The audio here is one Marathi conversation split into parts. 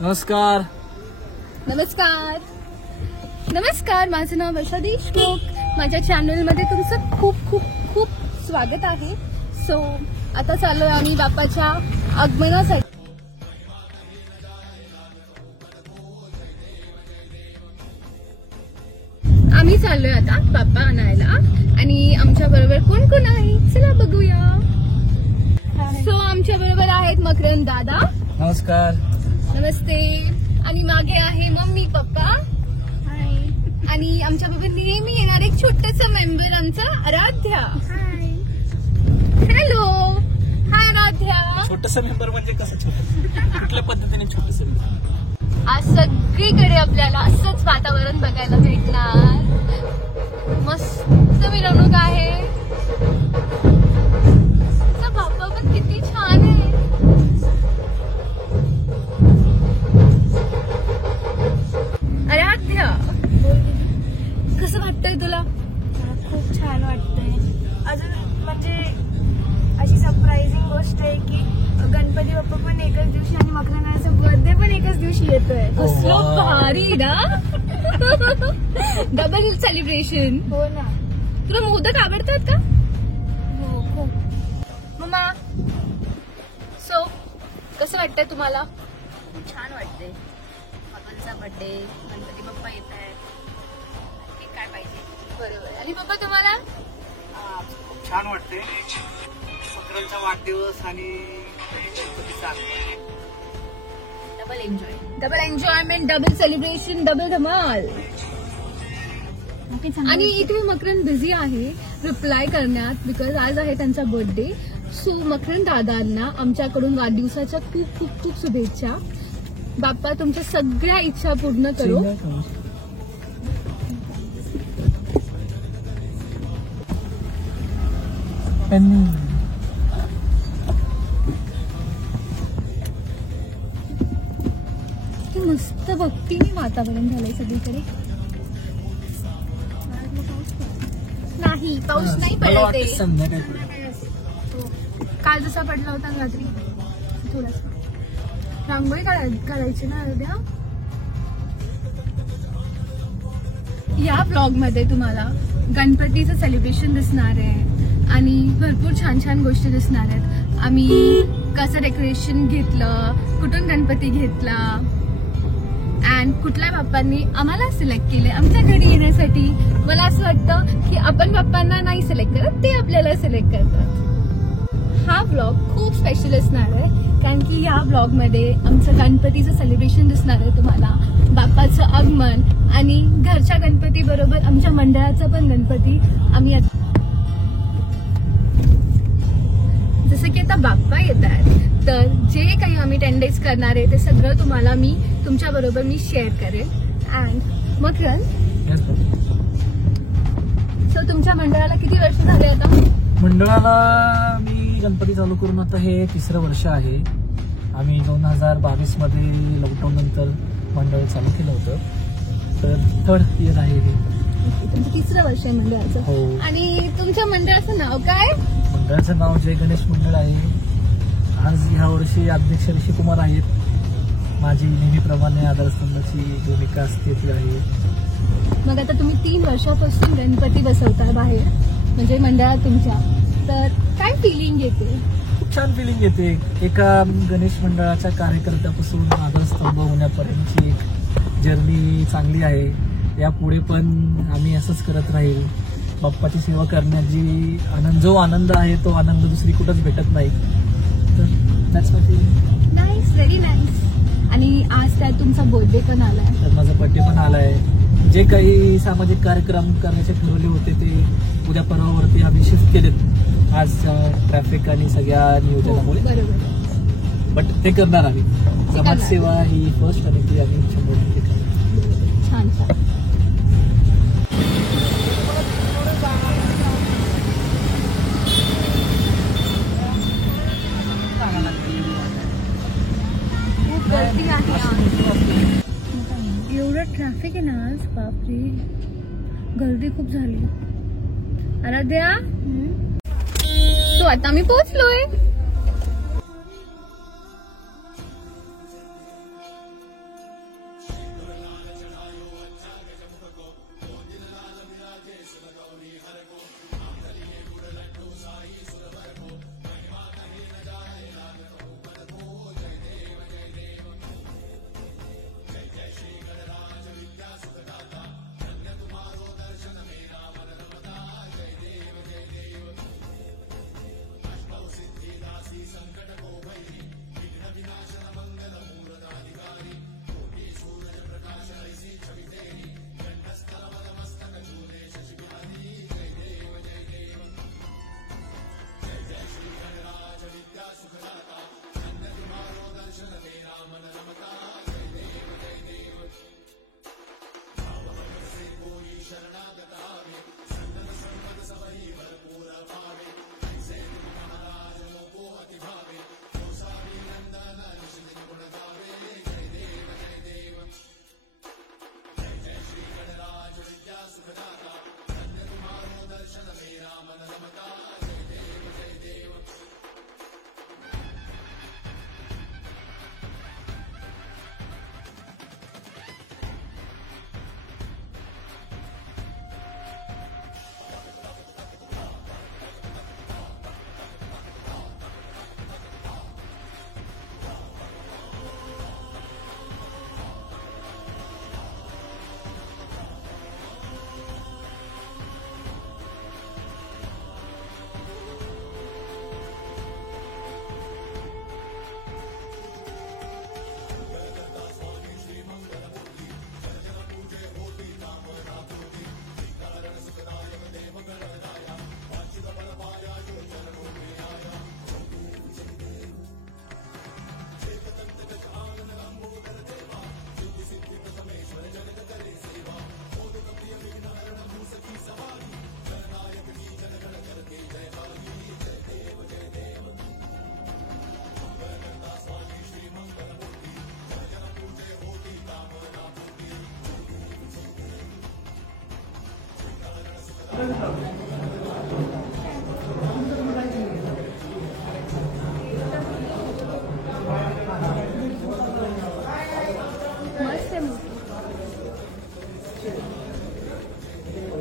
नमस्कार नमस्कार नमस्कार, माझं नाव वर्षा देशमुख. माझ्या चॅनलमध्ये तुमचं खूप खूप खूप स्वागत आहे. सो आता चाललोय आम्ही बाप्पाच्या आगमनासाठी. आम्ही चाललोय आता बाप्पा आणायला आणि आमच्या बरोबर कोण कोण आहे चला बघूया. सो आमच्या बरोबर आहेत मकरंद दादा. नमस्कार. नमस्ते. आणि मागे आहे मम्मी पप्पा. आणि आमच्या बरोबर नेहमी येणार एक छोटस मेंबर आमचा आराध्या. हॅलो. हाय आराध्या. छोटस मेंबर म्हणजे कसं छोटं, कुठल्या पद्धतीने छोटस? आज सगळीकडे आपल्याला असंच वातावरण बघायला भेटणार. मस्त मिरवणूक आहे. बाप्पा पण किती छान आहे. आराध्या कसं वाटतंय तुला? खूप छान वाटतंय. अजून म्हणजे अशी सरप्राइझिंग गोष्ट आहे की गणपती बाप्पा पण एकच दिवशी आणि मकरंदाचा बर्थडे पण एकच दिवशी येतोय. कसलं भारी ना. Double celebration. हो ना. तुला मोदक आवडतात का? हो खूप. मम्मा सो कसं वाटतंय तुम्हाला? खूप छान वाटतंय. मकरंदाचा बर्थडे, गणपती बाप्पा येत आहेत, काय पाहिजे. बरोबर. आणि पप्पा तुम्हाला? खूप छान वाटते. मकरंदाचा वाढदिवस आणि double enjoyment, double celebration, double धमाल. आणि इथे मकरंद बिझी आहे रिप्लाय करण्यात बिकॉज आज आहे त्यांचा बर्थडे. सो मकरंद दादांना आमच्याकडून वाढदिवसाच्या खूप खूप खूप शुभेच्छा. बाप्पा तुमच्या सगळ्या इच्छा पूर्ण करो. मस्त भक्तीने वातावरण झालंय सगळीकडे. नाही पाऊस नाही पडते. काल जसा पडला होता रात्री थोडासा. रांगोळी काढायची ना उद्या. या ब्लॉग मध्ये तुम्हाला गणपतीचं सेलिब्रेशन दिसणार आहे आणि भरपूर छान छान गोष्टी दिसणार आहेत. आम्ही कसं डेकोरेशन घेतलं, कुठून गणपती घेतला अँड कुठल्या बाप्पांनी आम्हाला सिलेक्ट केले आमच्या घरी येण्यासाठी. मला असं वाटतं की आपण बाप्पांना नाही सिलेक्ट करत, ते आपल्याला सिलेक्ट करतात. हा ब्लॉग खूप स्पेशल असणार आहे कारण की या ब्लॉग मध्ये आमचं गणपतीचं सेलिब्रेशन दिसणार आहे तुम्हाला, बाप्पाचं आगमन आणि घरच्या गणपती बरोबर आमच्या मंडळाचा पण गणपती. आम्ही जसं की आता बाप्पा येत आहेत तर जे काही आम्ही 10 days करणार आहे ते सगळं तुम्हाला मी तुमच्या बरोबर मी शेअर करेन. अँड मकरंद सो तुमच्या मंडळाला किती वर्ष झाले आता? मंडळाला मी गणपती चालू करून आता हे 3रं वर्ष आहे. आम्ही 2022 मध्ये लॉकडाऊन नंतर मंडळ चालू केलं होतं, तर 3rd year आहे हे. तुमचं 3रं वर्ष आहे मंडळाचं. हो. आणि तुमच्या मंडळाचं नाव काय? मंडळाचं नाव जय गणेश मंडळ आहे. आज ह्या वर्षी अध्यक्ष ऋषी कुमार आहेत. माझी नेहमीप्रमाणे आधारस्तंभाची भूमिका असते ती आहे. मग आता तुम्ही 3 वर्षापासून गणपती बसवता बाहेर म्हणजे मंडळात तुमच्या, तर काय फिलिंग येते? खूप छान फिलिंग येते. एका गणेश मंडळाच्या कार्यकर्त्यापासून आधारस्तंभ होण्यापर्यंतची एक जर्नी चांगली आहे. यापुढे पण आम्ही असंच करत राहील. बाप्पाची सेवा करण्याची जो आनंद आहे तो आनंद दुसरी कुठंच भेटत नाही. तर that's my feeling. Nice, very nice. आणि आज त्यात तुमचा बर्थडे पण आलाय. तर माझा बर्थडे पण आलाय. जे काही सामाजिक कार्यक्रम करण्याचे ठरवले होते ते उद्या परवावरती आम्ही शिफ्ट केलेत आज ट्रॅफिक आणि सगळ्या नियोजनामुळे. बरोबर. बट ते करणार आम्ही. समाजसेवा ही फर्स्ट आणि ती आम्ही 100% करणार. छान छान. गर्दी आहे. एवढं ट्रॅफिक आहे ना आज, बापरे गर्दी खूप झाली. आराध्या तो आता आम्ही पोहोचलोय. मस्त आहे मूर्ती.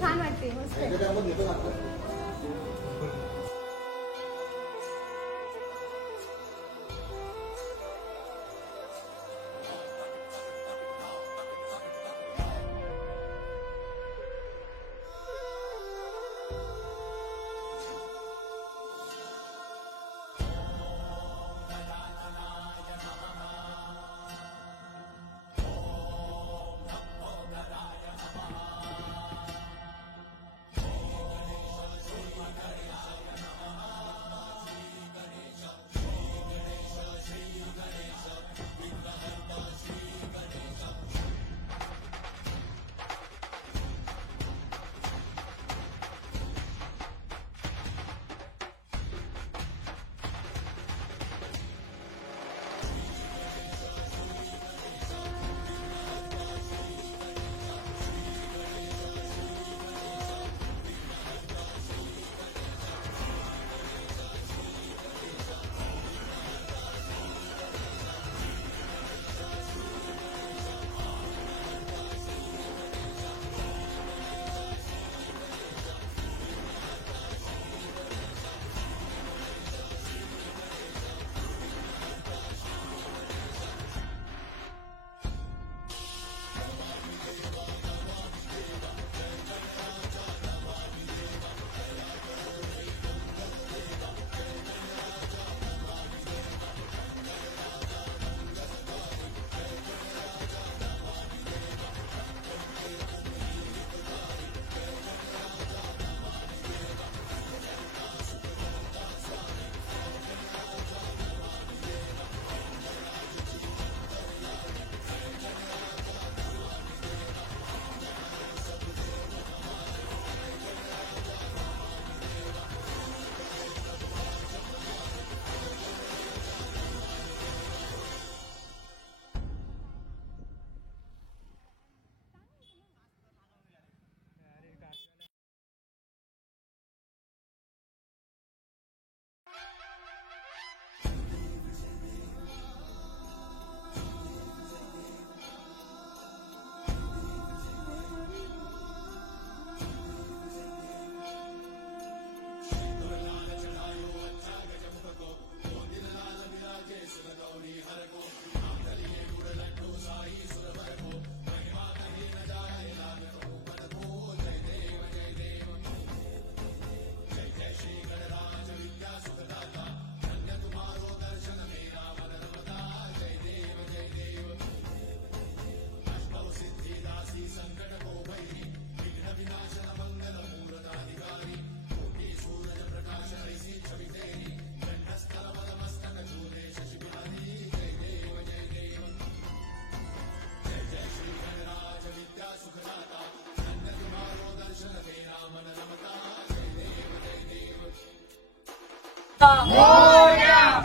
छान वाटते. मस्त आहे.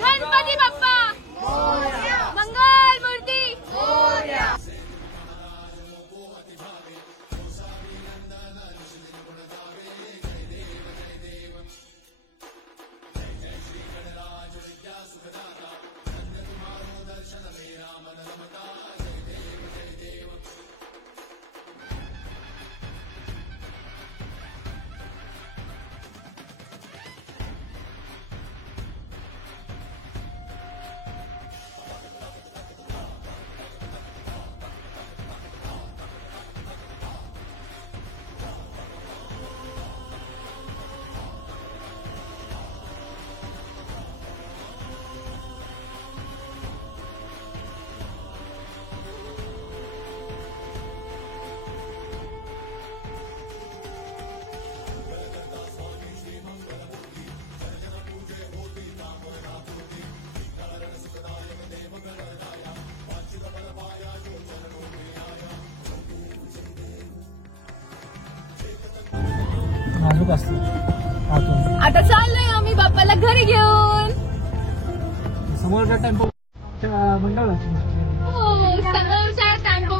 गणपती बाप्पा मंगल मूर्ती. नाजूक असते आतून. आता चाललोय आम्ही बाप्पाला घरी घेऊन. समोरचा टेम्पो मंडळ हो समोरचा टेम्पो